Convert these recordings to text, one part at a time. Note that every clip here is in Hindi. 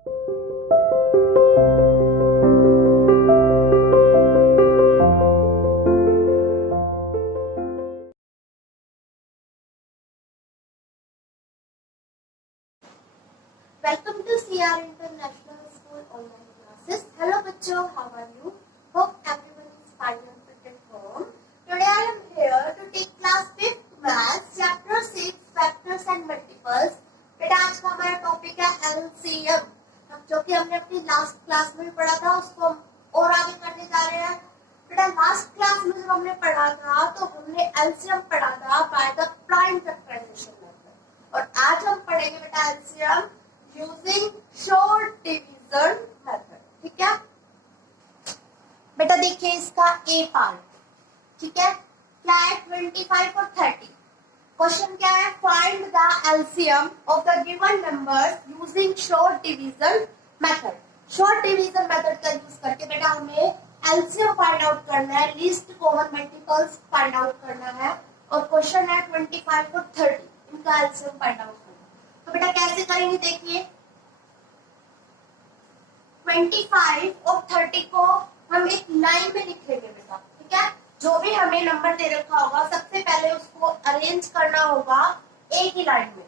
Welcome to CR International School online classes. Hello bachcho, how are you? Hope everyone is fine and fit at home. Today I am here to take class 5th maths chapter 6 factors and multiples. बेटा आज का हमारा टॉपिक है LCM, जो कि हमने अपनी लास्ट क्लास में पढ़ा था उसको और आगे करने जा रहे हैं। बेटा लास्ट क्लास में जब हमने पढ़ा था तो हमने LCM पढ़ा था by the prime factorisation method, और आज हम पढ़ेंगे बेटा LCM using short division method. ठीक है बेटा, देखिए इसका ए पार्ट, ठीक है, क्या है 25 और 30। क्वेश्चन क्या है, find the LCM of the given numbers using short division method. Short division method का यूज करके बेटा हमें एलसीएम फाइंड आउट करना है, least common multiples find out करना है, और क्वेश्चन है 25 और 30, इनका एलसीएम फाइंड आउट करना है। तो बेटा कैसे करेंगे, देखिए 25 और 30 को हम एक लाइन में लिखेंगे बेटा। ठीक है, जो भी हमें नंबर दे रखा होगा सबसे पहले उसको अरेंज करना होगा एक ही लाइन में।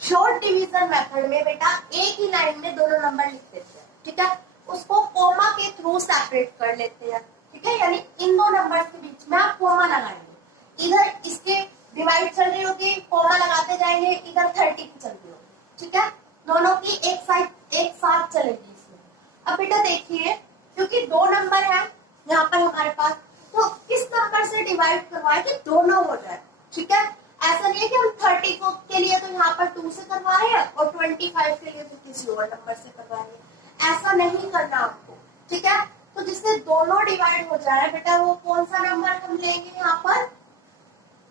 शॉर्ट डिवीजन मेथड में बेटा एक ही लाइन में दोनों नंबर लिख देते हैं। ठीक है, उसको कोमा के थ्रू सेपरेट कर लेते हैं। ठीक है, यानी इन दो नंबर्स के बीच में आप कोमा लगाएंगे, इधर इसके डिवाइड चल रही होगी, कोमा लगाते जाएंगे, इधर 30 की चल रही होगी। ठीक है, दोनों की एक साथ चलेगी इसमें। अब बेटा देखिए, क्योंकि दो नंबर है यहाँ पर हमारे पास, तो किस नंबर से डिवाइड करवाए कि दोनों हो जाए। ठीक है, ऐसा नहीं है कि हम 30 को के लिए तो यहाँ पर 2 से करवा रहे हैं और 25 के लिए तो किसी और नंबर से करवा रहे हैं, ऐसा नहीं करना आपको। ठीक है, तो जिससे दोनों डिवाइड हो जाए बेटा वो कौन सा नंबर हम लेंगे यहाँ पर,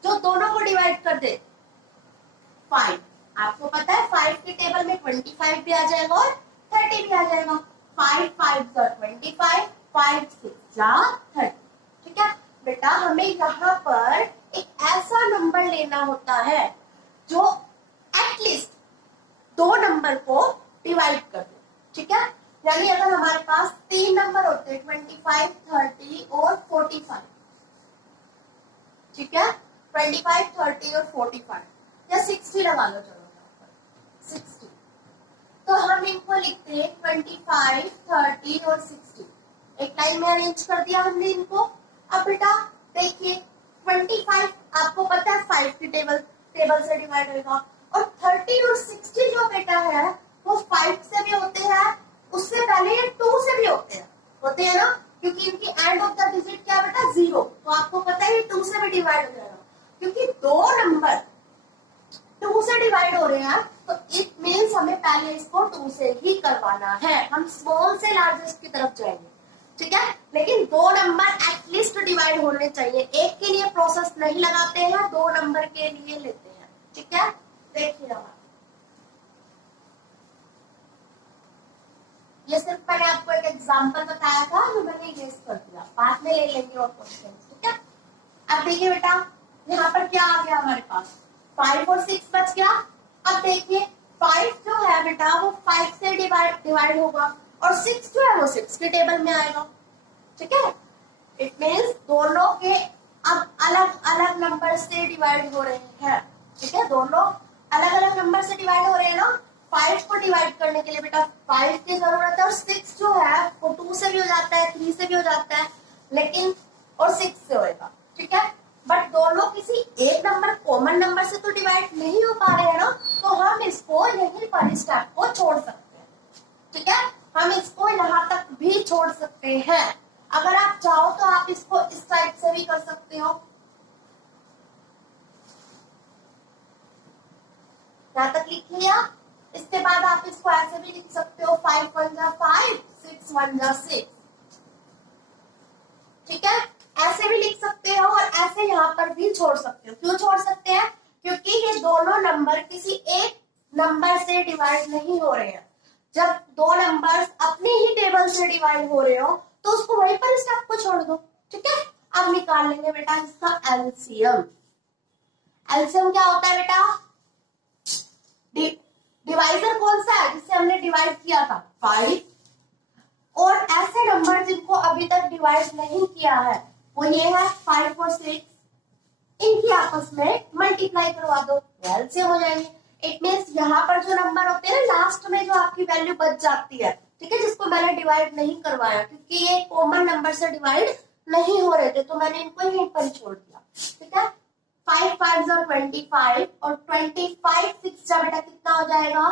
जो दोनों को डिवाइड कर दे, 5। आपको पता है 5 की टेबल में 25 भी आ जाएगा और 30 भी आ जाएगा। 5 5 25, 5 6 30। ठीक है बेटा, हमें यहाँ पर एक ऐसा नंबर लेना होता है जो एटलीस्ट दो नंबर को डिवाइड कर दे। ठीक है, यानी अगर हमारे पास 3 नंबर होते हैं 25, 30 और 45, ठीक है, 25, 30 और 45 या 60 लगा लो, चलो 60, तो हम इनको लिखते हैं 25, 30 और 60, एक लाइन में अरेंज कर दिया हमने इनको। अब बेटा देखिए 25 आपको पता है 5 की टेबल से डिवाइड होगा, और 30 और 60 जो बेटा है वो 5 से भी होते हैं, उससे पहले ये 2 से भी होते हैं ना, क्योंकि इनकी एंड ऑफ द डिजिट क्या बेटा 0, तो आपको पता है ये 2 से भी डिवाइड हो जाएगा। क्योंकि दो नंबर 2 से डिवाइड हो रहे हैं तो इट मीन्स हमें पहले इसको 2 से ही करवाना है, हम स्मॉल से लार्जेस्ट की तरफ जाएंगे। ठीक है, लेकिन दो नंबर एटलीस्ट डिवाइड होने चाहिए, एक के लिए प्रोसेस नहीं लगाते हैं, दो नंबर के लिए लेते हैं। ठीक है, देखिए ये सिर्फ मैंने आपको एक एग्जांपल बताया था जो मैंने गेस कर दिया, बाद में ले लेंगे और क्वेश्चन। ठीक है, अब देखिए बेटा यहाँ पर क्या आ गया हमारे पास, 5 और 6 बच गया। अब देखिए 5 जो है बेटा वो 5 से डिवाइड होगा, और 6 जो है वो 6 के टेबल में आएगा। ठीक है, इट मीन्स दोनों के अब अलग अलग नंबर से डिवाइड हो रहे हैं। ठीक है, दोनों अलग अलग नंबर से डिवाइड हो रहे हैं ना। 5 को डिवाइड करने के लिए बेटा 5 की जरूरत है, और 6 जो है वो 2 से भी हो जाता है, 3 से भी हो जाता है, लेकिन और 6 से होगा। ठीक है, बट दोनों किसी एक नंबर कॉमन नंबर से तो डिवाइड नहीं हो पा रहे हैं ना, तो हम इसको यहीं पर स्टेप को छोड़ सकते हैं। ठीक है, हम इसको यहाँ तक भी छोड़ सकते हैं। अगर आप चाहो तो आप इसको इस साइड से भी कर सकते हो, यहाँ तक लिख लिया। इसके बाद आप इसको ऐसे भी लिख सकते हो, 5 1 जा 5, 6 1 जा 6। ठीक है, ऐसे भी लिख सकते हो और ऐसे यहाँ पर भी छोड़ सकते हो। क्यों छोड़ सकते हैं, क्योंकि ये दोनों नंबर किसी एक नंबर से डिवाइड नहीं हो रहे हैं। जब दो नंबर्स अपनी ही टेबल से डिवाइड हो रहे हो तो उसको वहीं पर स्टेप को छोड़ दो। ठीक है, अब निकाल लेंगे बेटा इसका एलसीएम। एलसीएम क्या होता है बेटा, डिवाइड किया था 5, और ऐसे नंबर जिनको अभी तक डिवाइड नहीं किया है वो ये है 5 और 6, इनकी आपस में मल्टीप्लाई करवा दो, एलसीएम हो जाएंगे। इट मींस यहाँ पर जो नंबर होते हैं ना लास्ट में जो आपकी वैल्यू बच जाती है, ठीक है, जिसको मैंने डिवाइड नहीं करवाया क्योंकि ये कॉमन नंबर से डिवाइड नहीं हो रहे थे तो मैंने इनको यहीं पर छोड़ दिया, ठीक है। 5 5 और 25 और 25 6 जा बेटा कितना हो जाएगा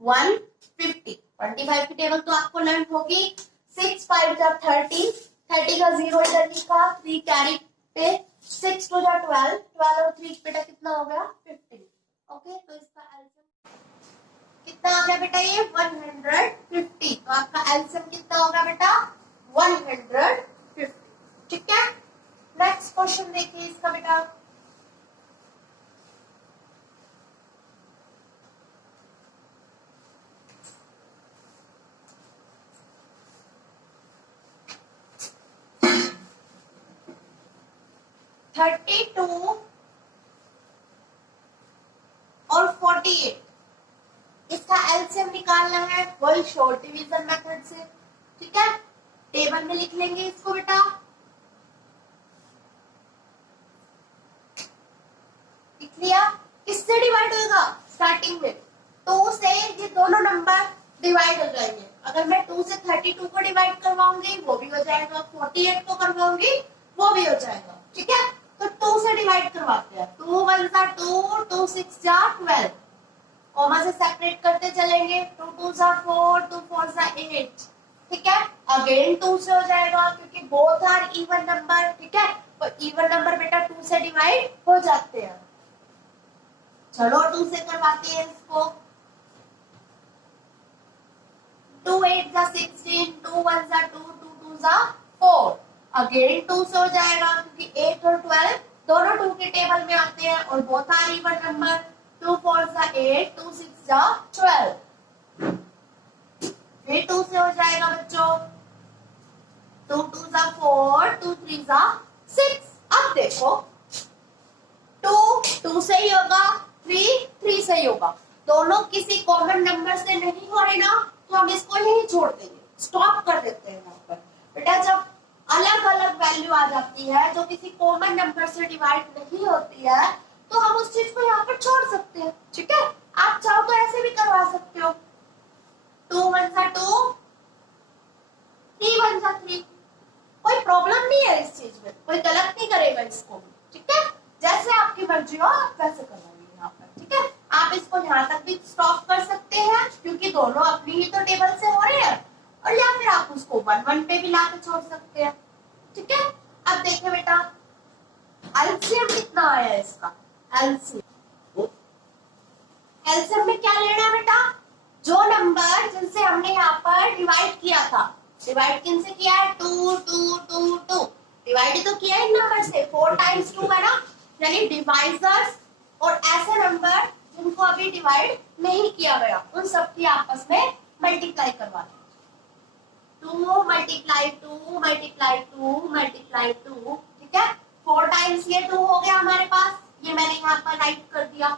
150। 25 की टेबल तो आपको लर्न होगी। 6 5 जा 30, 30 का 0 इधर लिखा, 3 कैरी पे, 6 2 जा 12, 12 और 3 बेटा कितना हो गया 15। ओके, तो इसका एलसीएम कितना आ गया बेटा ये 150। तो आपका एलसीएम कितना होगा बेटा 150, ठीक है। नेक्स्ट क्वेश्चन देखिए इसका बेटा, थर्टी टू और 48, इसका एलसीएम निकालना है वही शॉर्ट डिवीजन मेथड से, ठीक है। टेबल में लिख लेंगे इसको बेटा, लिख लिया। किससे डिवाइड होगा स्टार्टिंग में 2 से, ये दोनों नंबर डिवाइड हो जाएंगे। अगर मैं 2 से 32 को डिवाइड करवाऊंगी वो भी हो जाएगा, 48 को करवाऊंगी वो भी हो जाएगा, ठीक है। तो 2 से डिवाइड करवाते हैं, 2 1 जा 2, 2 6 जा 12, कॉमा से सेपरेट करते चलेंगे, 2 2 जा 4, 2 4 जा 8, ठीक है। अगेन 2 से हो जाएगा क्योंकि बोथ आर इवन नंबर, ठीक है। और इवन नंबर बेटा 2 से डिवाइड हो जाते हैं। चलो 2 से करवाते हैं इसको, 2 8 जा 16, 2 1 जा 2, 2 2 जा 4, अगेन 2 से हो जाएगा क्योंकि 8 और 12 दोनों 2 के टेबल में आते हैं और बोथ आर इवन नंबर, 2 4 जा 8, 2 6 जा 12, फिर 2 से हो जाएगा बच्चों, 2 2 जा 4, 2 3 जा 6। अब देखो 2 2 से ही होगा, 3 3 से ही होगा, दोनों किसी कॉमन नंबर से नहीं हो रहे ना तो हम इसको यही छोड़ देंगे, स्टॉप कर देते हैं यहाँ पर। बेटा जब अलग अलग वैल्यू आ जाती है जो किसी कॉमन नंबर से डिवाइड नहीं होती है तो हम उस चीज को यहाँ पर छोड़ सकते हैं, ठीक है। आप चाहो तो ऐसे भी करवा सकते हो, 2 1 जा 2, 3 1 जा 3, कोई प्रॉब्लम नहीं है इस चीज में, कोई गलत नहीं करेगा इसको, ठीक है। जैसे आपकी मर्जी हो आप वैसे करवाइए यहाँ पर, ठीक है। आप इसको यहाँ तक भी स्टॉप कर सकते हैं क्योंकि दोनों अपनी ही तो टेबल से हो रहे हैं, और या फिर आप उसको 1 1 पे भी ला के छोड़ सकते हैं, ठीक है। अब देखिए बेटा एलसीएम कितना आया इसका, एलसीएम में क्या लेना है बेटा, जो नंबर जिनसे हमने यहाँ पर डिवाइड किया था, डिवाइड किनसे किया है 2 2 2 2, डिवाइड तो किया है इन नंबर से, 4 टाइम्स 2 है ना, यानी डिवाइजर्स, और ऐसे नंबर जिनको अभी डिवाइड नहीं किया गया उन सबकी आपस में मल्टीप्लाई करवा दें, 2 मल्टीप्लाई 2 मल्टीप्लाई 2 मल्टीप्लाई 2, ठीक है। 4 टाइम्स ये 2 हो गया हमारे पास, ये मैंने यहाँ पर राइट कर दिया,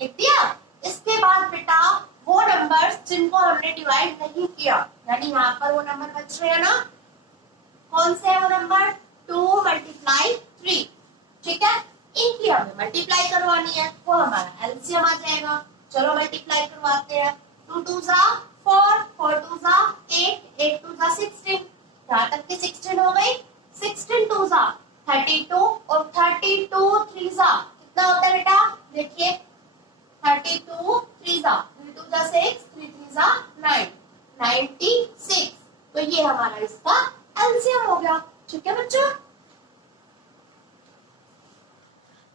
लिख दिया। इसके बाद बेटा वो नंबर्स जिनको हमने डिवाइड नहीं किया, यानी यहाँ पर वो नंबर बच रहे हैं ना, कौन से है वो नंबर 2 मल्टीप्लाई 3, ठीक है। इनकी हमें मल्टीप्लाई करवानी है, वो हमारा एलसीएम आ जाएगा। चलो मल्टीप्लाई करवाते हैं, 2 2 जा 4, 4 2 जा 8, 8 2 जा 16, यहाँ तक की 16 हो गई, 16 2 जा 32 और 32 3 जा कितना होता है बेटा, देखिए 32 3 जा 3 2 जा 6, 3 3 जा 9, 96, तो ये हमारा इसका एलसीएम हो गया, ठीक है बच्चों।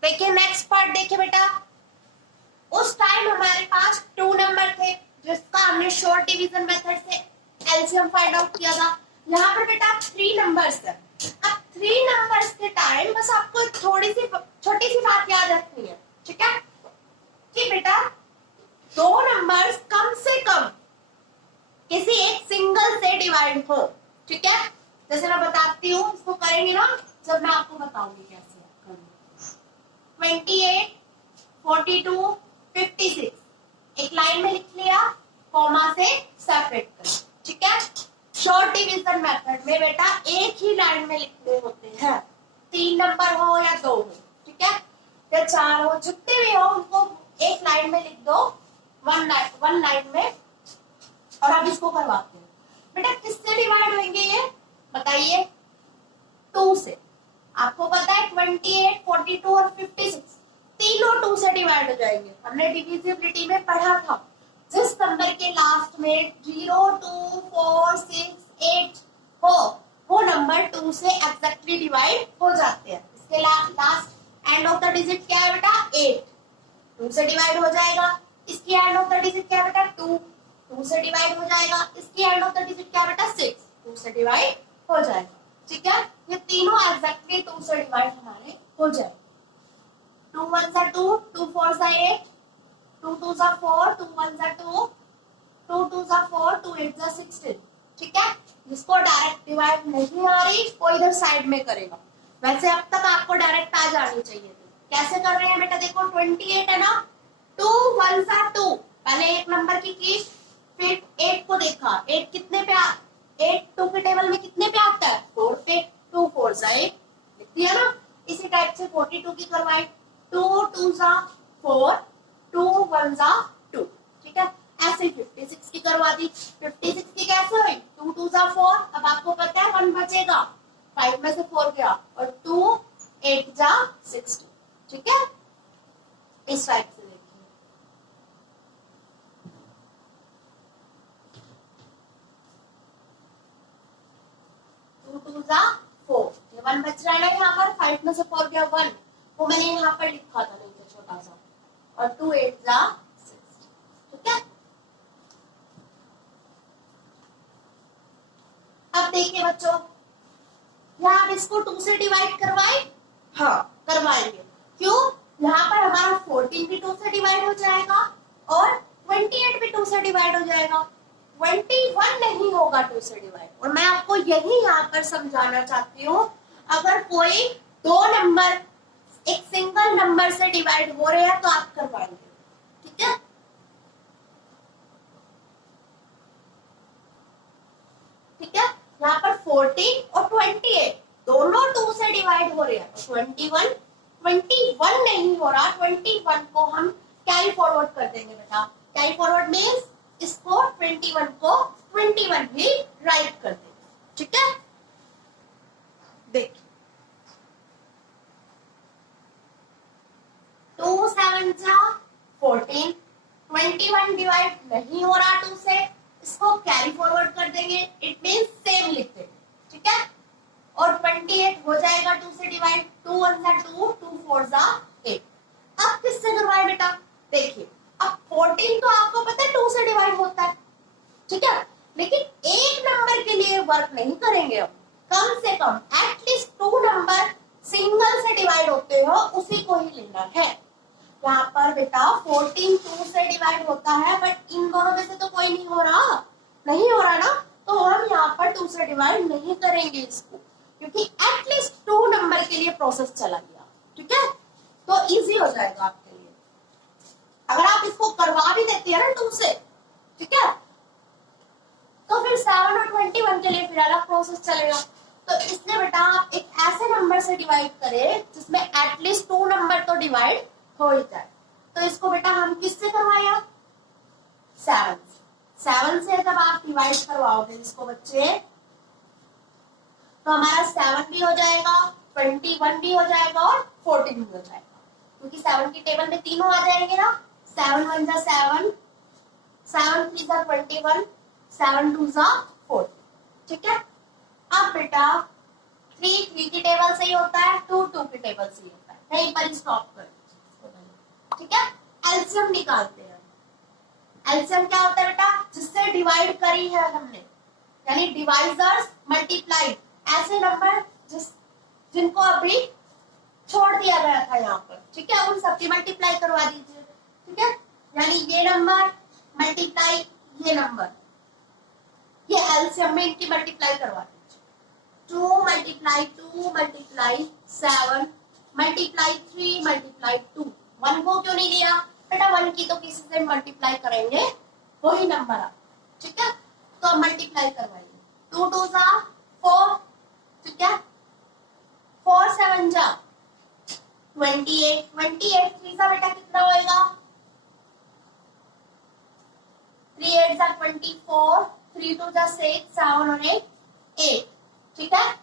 देखिए नेक्स्ट पार्ट देखिए बेटा, उस टाइम हमारे पास 2 नंबर थे जिसका हमने शॉर्ट डिवीजन मेथड से एलसीएम फाइंड आउट किया था। यहाँ पर बेटा 3 नंबर्स है। अब 3 नंबर्स के टाइम बस आपको थोड़ी सी छोटी सी बात याद रखनी है, ठीक है, कि बेटा 2 नंबर्स कम से कम किसी एक सिंगल से डिवाइड हो, ठीक है। जैसे मैं बताती हूँ, इसको करेंगे ना जब मैं आपको बताऊंगी कैसे 28 42 56, एक लाइन में में बेटा एक ही लाइन में लिखने होते हैं, 3 नंबर हो या 2 हो, ठीक है, या 4 हो, जितने भी हो उनको एक लाइन में लिख दो, वन लाइन में। और अब इसको करवाते हैं बेटा, किससे डिवाइड होंगे ये बताइए? 2 से। आपको पता है 28, 42 और 56 तीनों 2 से डिवाइड हो जाएंगे। हमने डिविजिबिलिटी में पढ़ा था, जिस नंबर के लास्ट में 0, 2, 4, 6, 8 हो, वो नंबर 2 से एग्जैक्टली डिवाइड हो जाते हैं। इसके last end of the digit क्या है बेटा? 8, 2 से डिवाइड हो जाएगा। इसकी एंड ऑफ द डिजिट क्या है बेटा? 2 से डिवाइड हो जाएगा। इसकी एंड ऑफ द डिजिट क्या है बेटा? 6, 2 से डिवाइड हो जाएगा। ठीक है, ये तीनों एग्जैक्टली 2 से डिवाइड हमारे हो जाएंगे। 2 1 सा 2, 2 4 सा 8, 2 2 सा 4, 2 1 सा 2, 2 2 सा 4, 2 8 सा 16। ठीक है, जिसको डायरेक्ट डिवाइड नहीं आ रही वो इधर साइड में करेगा। वैसे अब तक आपको डायरेक्ट आ जानी चाहिए थी। कैसे कर रहे हैं बेटा? देखो 28 है ना, 2 1 सा 2, पहले एक नंबर की, फिर 8 को देखा, 8 कितने पे 8 2 के टेबल में कितने पे आता है? 4 पे। 2 4 सा 8 लिख दिया ना। इसी टाइप से 42 की करवाई, 2 2 सा 4, 2 1 सा 2। ठीक है, ऐसे 56 की करवा दी। 56 की कैसे हुई? 2 2 सा 4, अब आपको पता है 1 बचेगा, 5 में से 4 गया, और 2 8 जा 16। ठीक है, इस टाइप से देखिए। 2 2 जा 4, ये 1 बच रहा है ना यहाँ पर, 5 में से 4 गया 1, वो मैंने यहाँ पर लिखा था नहीं तो छोटा सा, और 2 8 जा 6। ठीक है, अब देखिए बच्चों, यहाँ आप इसको 2 से डिवाइड करवाए? हाँ करवाएंगे। क्यों? यहाँ पर हमारा 14 भी 2 से डिवाइड हो जाएगा और 28 भी 2 से डिवाइड हो जाएगा, 21 नहीं होगा 2 से डिवाइड। और मैं आपको यही यहाँ पर समझाना चाहती हूँ, अगर कोई 2 नंबर एक सिंगल नंबर से डिवाइड हो रहे हैं तो आप करवाएंगे। ठीक है, ठीक है, यहाँ पर 14 और 28 दोनों 2 से डिवाइड हो रहे हैं, तो 21 नहीं हो रहा, 21 को हम कैरी फॉरवर्ड कर देंगे बेटा। कैरी फॉरवर्ड मीन्स इसको 21 को 21 भी राइट कर देंगे। ठीक है, देखिए 2 7 जा 14, 21 डिवाइड नहीं हो रहा 2 से, इसको कैरी फॉरवर्ड कर देंगे, इट मीन्स सेम लिख देंगे। ठीक है, और 28 हो जाएगा 2 से डिवाइड, 2 1 जा 2, 2 4 जा 8। अब किससे करवाए बेटा? देखिए अब 14 तो आपको पता है 2 से डिवाइड होता है, ठीक है, लेकिन एक नंबर के लिए वर्क नहीं करेंगे। अब कम से कम एटलीस्ट 2 नंबर सिंगल से डिवाइड होते हो उसी को ही लेना है। यहाँ पर बेटा 14 2 से डिवाइड होता है, बट इन दोनों में से तो कोई नहीं हो रहा ना, तो हम यहाँ पर 2 से डिवाइड नहीं करेंगे इसको, क्योंकि एटलीस्ट 2 नंबर के लिए प्रोसेस चला गया। ठीक है, तो इजी हो जाएगा आपके लिए अगर आप इसको करवा भी देती है ना 2 से। ठीक है, तो फिर 7 और 21 के लिए फिर अलग प्रोसेस चलेगा। तो इसलिए बेटा आप एक ऐसे नंबर से डिवाइड करें जिसमें एटलीस्ट 2 नंबर तो डिवाइड हो ही जाए। तो इसको बेटा हम किससे करवाया? 7 से जब आप डिवाइड करवाओगे इसको बच्चे, तो हमारा 7 भी हो जाएगा, 21 भी हो जाएगा और 14 भी हो जाएगा, क्योंकि 7 की टेबल में तीनों आ जाएंगे ना। 7 1 जा 7, 7 3 जा 21, 7 2 जा 14। ठीक है, अब बेटा 3 3 की टेबल से ही होता है, 2 2 की टेबल से ही होता है, यहीं पर स्टॉप कर। ठीक है, एलसीएम निकालते हैं। एलसीएम क्या होता है बेटा? जिससे डिवाइड करी है हमने, यानी डिवाइजर्स मल्टीप्लाई, ऐसे नंबर जिनको अभी छोड़ दिया गया था यहाँ पर। ठीक है, उन सबकी मल्टीप्लाई करवा दीजिए। ठीक है, यानी ये नंबर मल्टीप्लाई ये नंबर, ये एलसीएम में इनकी मल्टीप्लाई करवा दीजिए। 2 मल्टीप्लाई 2 मल्टीप्लाई 7 मल्टीप्लाई 3 मल्टीप्लाई 2। 1 को क्यों नहीं दिया बेटा? 1 की तो किसी से मल्टीप्लाई करेंगे वही नंबर आ। ठीक है, तो मल्टीप्लाई करवाइए। 2 2 जा 4, ठीक है, 4 7 जा 28, 28 3 सा बेटा कितना होएगा, 3 8 जा 24, 3 2 जा 6, 7 और 8 8, ठीक है,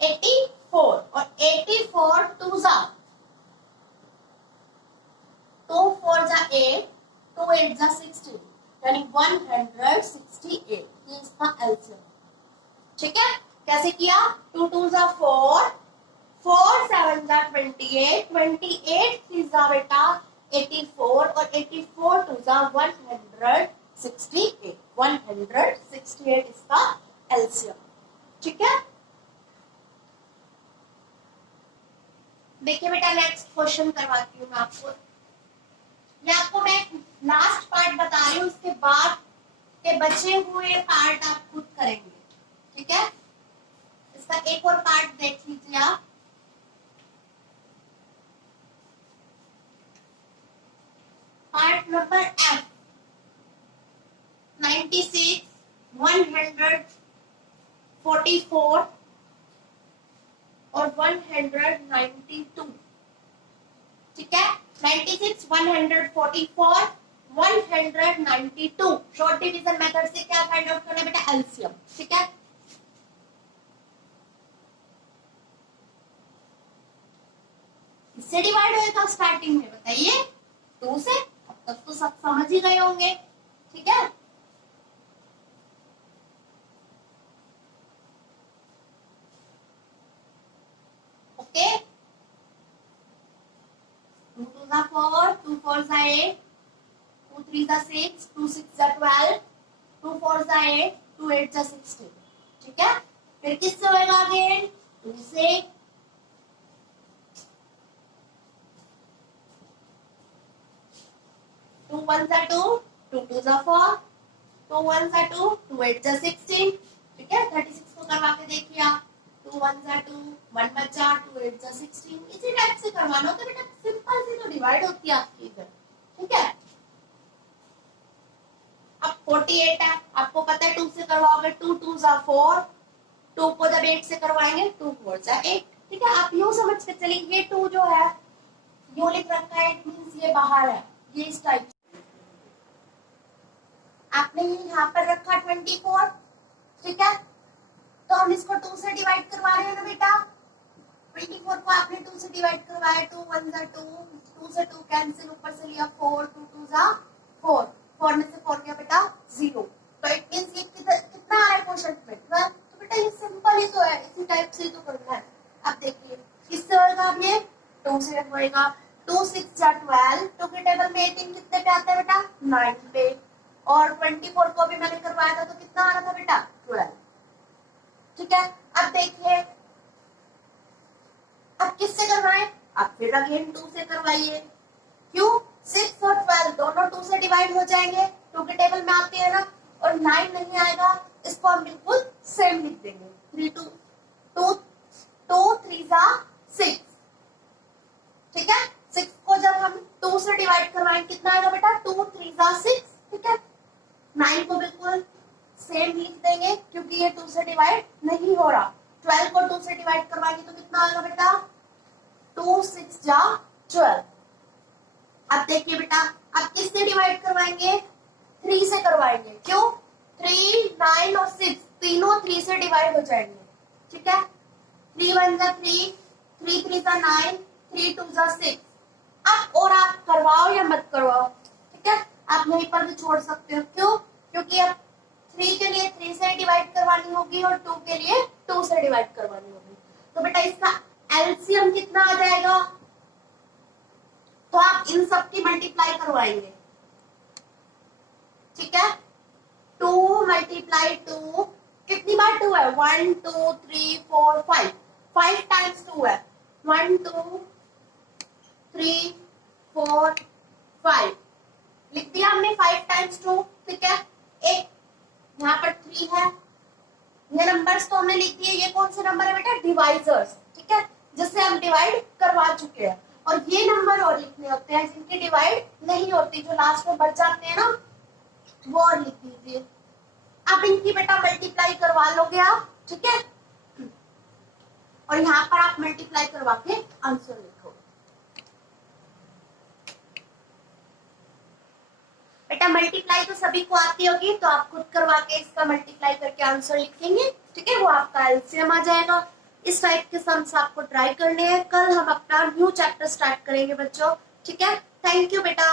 84 और 84 2 जा 2 4 जा 8, 2 8 जा 16, यानी 168, ये इसका एलसीएम, ठीक है। कैसे किया, 2 2 जा 4, 4 7 जा 28, 28 3 जा बेटा 84 और 84 2 जा 168, 168 इसका एलसीएम, ठीक है। देखिए बेटा नेक्स्ट क्वेश्चन करवाती हूँ मैं आपको, मैं लास्ट पार्ट बता रही हूँ, उसके बाद के बचे हुए पार्ट आप खुद करेंगे, ठीक है। इसका एक और पार्ट देख लीजिए आप, पार्ट नंबर एफ, 96 144 और 192, ठीक है, 96 144 192, शॉर्ट डिवीजन मेथड से क्या फाइंड आउट करना है बेटा, एलसीएम, ठीक है। इससे डिवाइड होएगा स्टार्टिंग में, बताइए 2 से, अब तक तो सब समझ ही गए होंगे, ठीक है। ओके, 2 2 जा 4, 2 4 जा 8, 2 3 जा 6, 2 6 जा 12, 2 4 जा 8, 2 8 जा 16, ठीक है। फिर किससे होएगा अगेन, 2 से, 2 1 जा 2, 2 2 जा 4, 2 1 जा 2, 2 8 जा 16, ठीक है। 36 को करवा के देखिए आप, 2 1 जा 2, 1 बचा, 2 8 जा 16, इसी टाइप से करवाना होता है बेटा, सिंपल सी तो डिवाइड होती है आपकी इधर, ठीक है। अब 48 है, आपको पता है 2 से करवाओगे 2 2 जा 4, 2 को जब 8 से करवाएंगे 2 4 जा 8, ठीक है। आप यूं समझ के चलिए, ये 2 जो है यूं लिख रखा है, इट मींस ये बाहर है, ये इस टाइप आपने यहाँ पर रखा 24, ठीक है, तो हम इसको 2 से डिवाइड करवा रहे हैं ना बेटा, 24 को आपने 2 से डिवाइड करवाया, 2 1 जा 2, 2 से 2 कैंसिल, ऊपर से लिया 4, 2 2 जा 4, 4 में से 4 गया बेटा 0, तो इट मींस ये कितना आ रहा है क्वोशंट में 12, तो बेटा ये सिंपल ही तो है, इसी टाइप से तो करना है। अब देखिए किससे होएगा, अब ये 2 से होएगा, 2 6 जा 12, तो के टेबल में 18 कितने पे आता है बेटा, 9 पे, और 24 को भी मैंने करवाया था तो कितना आ रहा था बेटा, 12, ठीक है। अब देखिए अब किससे करवाएं, अब फिर अगेन 2 से करवाइए, क्यों, 6 और 12 दोनों 2 से डिवाइड हो जाएंगे, 2 के टेबल में आते हैं ना, और 9 नहीं आएगा, इसको हम बिल्कुल सेम लिख देंगे, 3 2 2 2 3 जा 6, ठीक है। 6 को जब हम 2 से डिवाइड करवाएंगे कितना आएगा बेटा, 2 3 जा 6, ठीक है। 9 को बिल्कुल सेम लिख देंगे क्योंकि ये 2 से डिवाइड नहीं हो रहा, 12 को 2 से डिवाइड करवाएंगे तो कितना आएगा बेटा, 2 6 जा 12। अब देखिए बेटा, अब किससे डिवाइड करवाएंगे, 3 से करवाएंगे, क्यों, 3 9 और 6 तीनों 3 से डिवाइड हो जाएंगे, ठीक है। 3 1 जा 3, 3 3 जा 9, 3 2 जा 6। अब और आप करवाओ या मत करवाओ, ठीक है, आप यहीं पर भी छोड़ सकते हो, क्यों, क्योंकि अब 3 के लिए 3 से डिवाइड करवानी होगी और 2 के लिए 2 से डिवाइड करवानी होगी, तो बेटा इसका एलसीएम कितना आ जाएगा, तो आप इन सब की मल्टीप्लाई करवाएंगे, ठीक है। 2 मल्टीप्लाई 2, कितनी बार 2 है, 1 2 3 4 5, 5 टाइम्स 2 है, 1 2 3 4 5, लिख दिया हमने 5 टाइम्स 2, ठीक है। एक यहाँ पर 3 है, ये नंबर्स तो हमने लिख दिए, ये कौन से नंबर है बेटा, डिवाइजर्स, ठीक है, जिससे हम डिवाइड करवा चुके हैं, और ये नंबर और लिखने होते हैं जिनकी डिवाइड नहीं होती, जो लास्ट में बच जाते हैं ना, वो और लिख दीजिए। अब इनकी बेटा मल्टीप्लाई करवा लोगे आप, ठीक है, और यहाँ पर आप मल्टीप्लाई करवा के आंसर लिखो। बेटा मल्टीप्लाई तो सभी को आती होगी, तो आप खुद करवा के इसका मल्टीप्लाई करके आंसर लिखेंगे, ठीक है, वो आपका एलसीएम आ जाएगा। इस टाइप के सम्स आपको ट्राई करने हैं। कल हम अपना न्यू चैप्टर स्टार्ट करेंगे बच्चों, ठीक है। थैंक यू बेटा।